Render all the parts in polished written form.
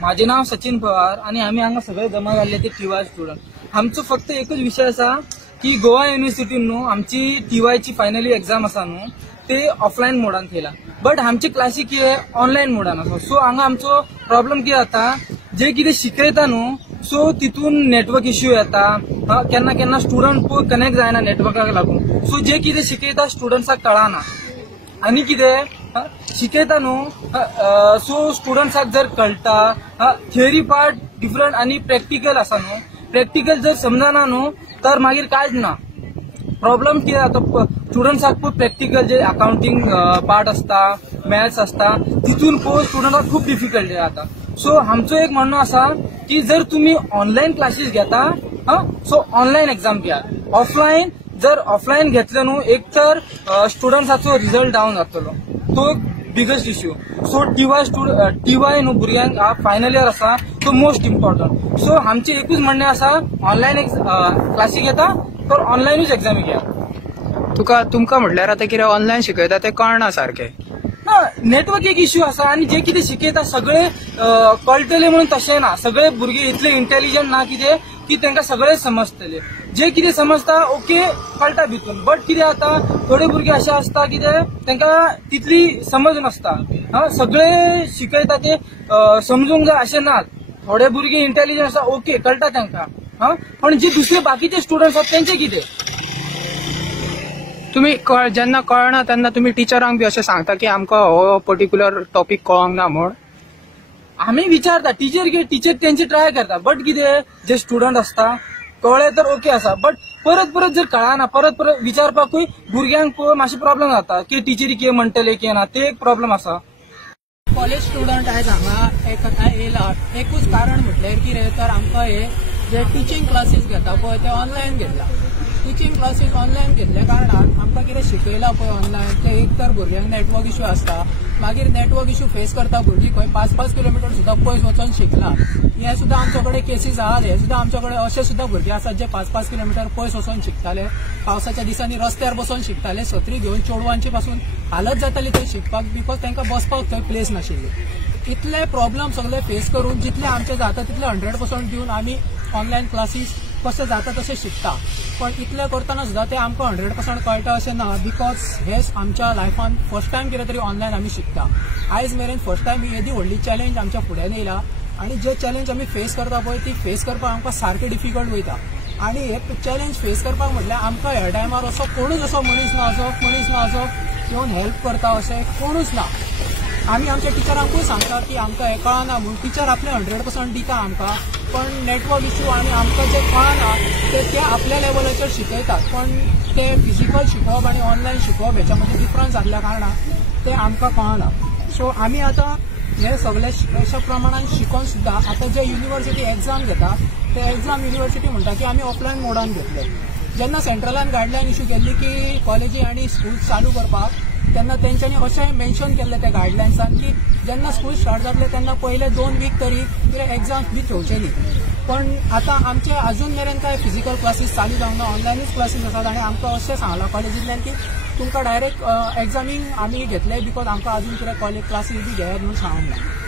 माझे नाव सचिन पवार आणि आम्ही हांगा सगळे जमा झाले ते टीवाय स्टुडंट। आमचो फक्त एकच विषय असा की गोवा युनिव्हर्सिटीन न्हू आमची टीवायची फायनली एक्झाम असा न्हू ते ऑफलाईन मोडान केला, बट आमचे क्लासी कितें ऑनलाईन मोडान आसा। सो हांगा आमचो प्रॉब्लेम कितें जाता, जे कितें शिकयता न्हू सो तितून नेटवर्क इश्यू येता, केन्ना केन्ना स्टुडंट कनेक्ट जायना नेटवर्काक लागून। सो जे कितें शिकयता स्टुडंट्साक कळना आनी कितें शिकयता न्हू सो स्टुडंट्साक जर कळटा थिअरी पार्ट डिफरंट आणि प्रॅक्टिकल आसा न्हू, प्रॅक्टिकल जर समजना न्हू तर मागीर कांयच ना। प्रॉब्लेम कितें जाता स्टुडंट्साक प्रॅक्टिकल जे अकाउंटिंग पार्ट असता, मॅथ्स असता तितून स्टुडंटाक खूप डिफिकल्टी जाता। सो आमचो एक म्हणणं असा की जर तुम्ही ऑनलाईन क्लासेस घेता सो ऑनलाईन एक्झाम घ्या। ऑफलाईन जर ऑफलाईन घेतलं न्हू एक तर स्टुडंट्साचो रिझल्ट डाऊन जातलो, तो बिगेस्ट इश्यू। सो टीवाय न्हू भुरग्यांक फायनल इयर आसा तो मोस्ट इम्पॉर्टंट। सो आमचे एकूच म्हणणें आसा ऑनलाईन क्लासी घेता तर ऑनलाईनच एक्झामी घ्या। तुमकां म्हटल्यार आता कितें ऑनलाईन शिकयता ते कळना सारखे, नेटवर्क एक इश्यू आसा आणि जे कितें शिकयता सगळे कळटले म्हणून तशें ना। सगळे भुरगे इतले इंटेलिजंट ना कितें की तांकां सगळे समजतले, जे कितें समजता ओके कळटा भितून, बट कितें जाता थोडे भुरगे अशे असता कितें तांकां तितली समज नासता। सगळे शिकयता ते समजूंक जाय अशें ना। थोडे भुरगे इंटेलिजंट आसा ओके कळटा तांकां, पण जे दुसरे बाकीचे स्टुडंट्स आसात तेंचे कितें तुम्ही जेन्ना कळना तेन्ना तुम्ही टिचरांक बी अशें सांगता की आमकां हो पर्टिक्युलर टॉपिक कळोंक ना म्हण? आम्ही विचारता टीचर तेंचे ट्राय करता, बट कितें जे स्टुडंट असता कळ्ळे तर ओके आसा, बट परत जर कळना परत विचारपाकूय भुरग्यांक मातशे प्रॉब्लेम जाता की टीचरी कितें म्हणटले कितें ना, ते एक प्रॉब्लेम आसा। कॉलेज स्टुडंट आयज हांगा येयला एकूच कारण म्हटल्यार कितें तर आमकां हे जे टीचिंग क्लासीस घेता पळय ते ऑनलायन घेतला। टीचिंग क्लासीस ऑनलायन घेतल्या कारणान आमकां कितें शिकयला पळय ऑनलायन ते एक तर भुरग्यांक नेटवर्क इश्यू आसता, मागीर नेटवर्क इश्यू फेस करता भुरगीं खंय 5-5 किलोमीटर सुद्दां पयस वचून शिकला। हे सुद्दां आमचे कडेन केसीस आहात, हे सुद्दां आमचे कडेन अशे सुद्दां भुरगे आसात जे 5-5 किलोमीटर पयस वचून शिकताले, पावसाच्या दिसांनी रस्त्यार बसून शिकताले, सत्री घेवन चेडवांची पासून हालत जाताली थंय शिकपाक, बिकॉज तांकां बसपाक थंय प्लेस नाशिल्ली। इतले प्रॉब्लेम सगळे फेस करून जितले आमचे जाता तितले 100% दिवन आमी ऑनलायन क्लासीस कशें जाता तशें शिकता, पण इतले करतना सुद्दां ते आमकां 100% कळटा अशें ना, बिकॉज हे आमच्या लायफान फर्स्ट टायम कितें तरी ऑनलायन आमी शिकता। आयज मेरेन फर्स्ट टायम ही येदी व्हडली चॅलेंज आमच्या फुड्यान येयला आणि जे चॅलेंज आमी फेस करता पळय ती फेस करपाक आमकां सारकें डिफिकल्ट वयता। आणि हे चॅलेंज फेस करपाक म्हटल्यार आमकां ह्या टायमार असो कोणूच असो मनीस ना असो येवन हेल्प करता अशें कोणूच ना। आमी आमच्या टिचरांकूय सांगता की आमकां हें कळना म्हूण, टिचर आपले 100% दिता आमकां, पण नेटवर्क इश्यू आनी आमकां जे कळना ते आपल्या लेवलाचेर शिकयतात, पण ते फिजिकल शिकोवप आनी ऑनलायन शिकोवप हेच्या मदीं डिफरन्स आसल्या कारणान ते आमकां कळना। सो आमी आतां हे सगळे अशा प्रमाणान शिकोवन सुद्दां आतां जे युनिव्हर्सिटी एक्झाम घेता ते एक्झाम युनिव्हर्सिटी म्हणटा की आमी ऑफलायन मोडान घेतले। जेन्ना सेंट्रलान गायडलायन इश्यू केल्ली की कॉलेजी आनी स्कूल चालू करपाक, तेन्ना तेंच्यांनी अशें मेन्शन केल्लें त्या गायडलायन्सान की जेन्ना स्कूल स्टार्ट जातले तेन्ना पयले 2 वीक तरी कितें एक्झाम्स बी ठेवचे न्ही, पण आतां आमचे अजून मेरेन काय फिजिकल क्लासीस चालू जावंक ना, ऑनलायनूच क्लासीस आसात आनी आमकां अशें सांगलां कॉलेजींतल्यान की तुमकां डायरेक्ट एक्झामीक आमी घेतले बिकॉज आमकां अजून कितें कॉलेज क्लासीस बी घेयात म्हणून सांगूंक ना।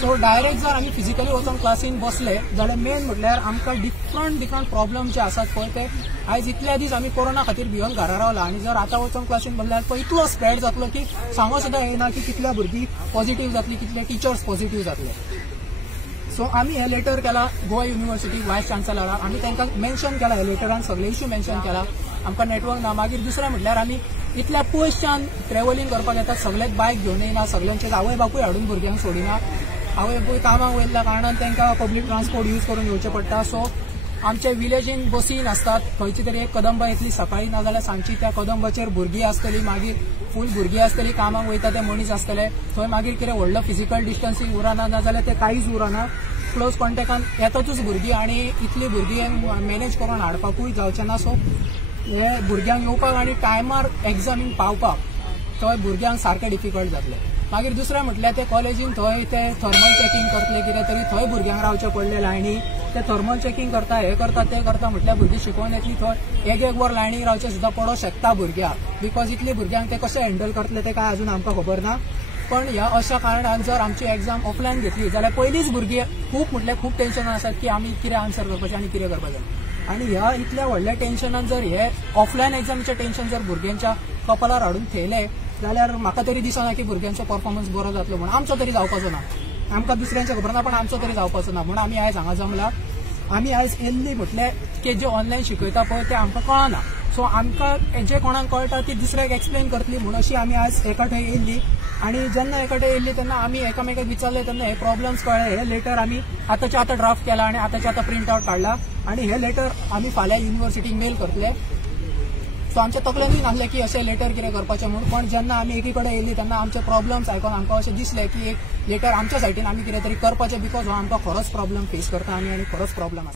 सो डायरेक्ट जर आमी फिजिकली वचून क्लासीन बसले जाल्यार मेन म्हटल्यार आमकां डिफरंट प्रॉब्लेम जे आसात पळय ते आयज इतले दीस आमी कोरोना खातीर भिवन घरा रावला आनी जर आतां वचून क्लासीन बसल्यार तो इतलो स्प्रेड जातलो की सांगूंक सुद्दां येना की कितल्या भुरगीं पॉझिटिव्ह जातलीं, कितले टिचर्स पॉझिटिव्ह जातले। सो आमी हे लेटर केला गोवा युनिव्हर्सिटी वायस चान्सलराक, आमी तांकां मेन्शन केला हे लेटरान सगळे इश्यू मेन्शन केला, आमकां नेटवर्क ना। मागीर दुसरें म्हटल्यार आमी इतल्या पयसच्यान ट्रॅव्हलिंग करपाक येतात, सगळेच बायक घेवन येना, सगळ्यांचे आवय बापूय हाडून भुरग्यांक सोडिना, आवय बापूय कामाक वयल्या कारणान तांकां पब्लीक ट्रान्सपोर्ट यूज करून येवचें पडटा। सो आमचे विलेजीन बसीन असतात, खंयची तरी एक कदंबा येतली सकाळी ना जाल्यार सांजची, त्या कदंबाचेर भुरगीं आसतलीं, मागीर फूल भुरगीं आसतलीं, कामाक वयता ते मनीस आसतले, थंय मागीर कितें व्हडलो फिजिकल डिस्टन्सींग उरना ना जाल्यार ते कांयच उरना, क्लोज कॉन्टेक्टान येतातूच भुरगीं आनी इतली भुरगीं मॅनेज करून हाडपाकूय जावचें ना। सो हे भुरग्यांक येवपाक आनी टायमार एक्झामीक पावपाक थंय भुरग्यांक सारकें डिफिकल्ट जातलें। मागीर दुसरें म्हटल्यार ते कॉलेजीन थंय ते थर्मल चॅकींग करतले कितें तरी, थंय भुरग्यांक रावचें पडलें लायनी, ते थर्मल चॅकींग करता हे करता ते करता म्हटल्यार भुरगीं शिकोवन येतली, थंय एक वर लायनीक रावचें सुद्दां पडों शकता भुरग्यांक, बिकॉज इतली भुरग्यांक ते कशें हँडल करतले ते काय अजून आमकां खबर ना। पण ह्या अशा कारणान जर आमची एक्झाम ऑफलायन घेतली जाल्यार पयलींच भुरगे खूप टेन्शनान आसात की आमी कितें आन्सर करपाचें आनी कितें करपाचें. आनी ह्या इतल्या व्हडल्या टेन्शनान जर हे ऑफलायन एक्झामीचें टेन्शन जर भुरग्यांच्या कपालार हाडून थेयले जाल्यार म्हाका तरी दिसना की भुरग्यांचो परफॉर्मन्स बरो जातलो म्हणून. आमचो तरी जावपाचो ना. आमकां दुसऱ्यांचे खबर ना पण आमचो तरी जावपाचो ना म्हणून आमी आयज हांगा जमला. आमी आयज येयल्ली म्हटल्यार की जे ऑनलायन शिकयता पळय ते आमकां कळना. सो आमकां जे कोणाक कळटा ती दुसऱ्याक एक्सप्लेन करतली म्हणून अशी आमी आयज एका थंय येयल्ली. आणि जेन्ना एका थंय येयल्ली तेन्ना आमी एकामेकाक विचारले तेन्ना हे प्रॉब्लम्स कळ्ळे. हे लेटर आमी आतांच्या आतां ड्राफ्ट केला आणि आतांच्या आतां प्रिंट आउट काडला आणि हे लेटर आमी फाल्यां युनिव्हर्सिटीक मेल करतले. सो आमच्या तकल्यांनी नासलें की अशें लेटर कितें करपाचें म्हणून. पण जेन्ना आमी एकी कडेन येयल्ली तेन्ना आमचे प्रॉब्लम्स आयकून आमकां अशें दिसलें की एक लेटर आमच्या सायडीन आमी कितें तरी करपाचें बिकॉज हो आमकां खरोच प्रॉब्लम फेस करता आनी खरोच प्रॉब्लम आसा.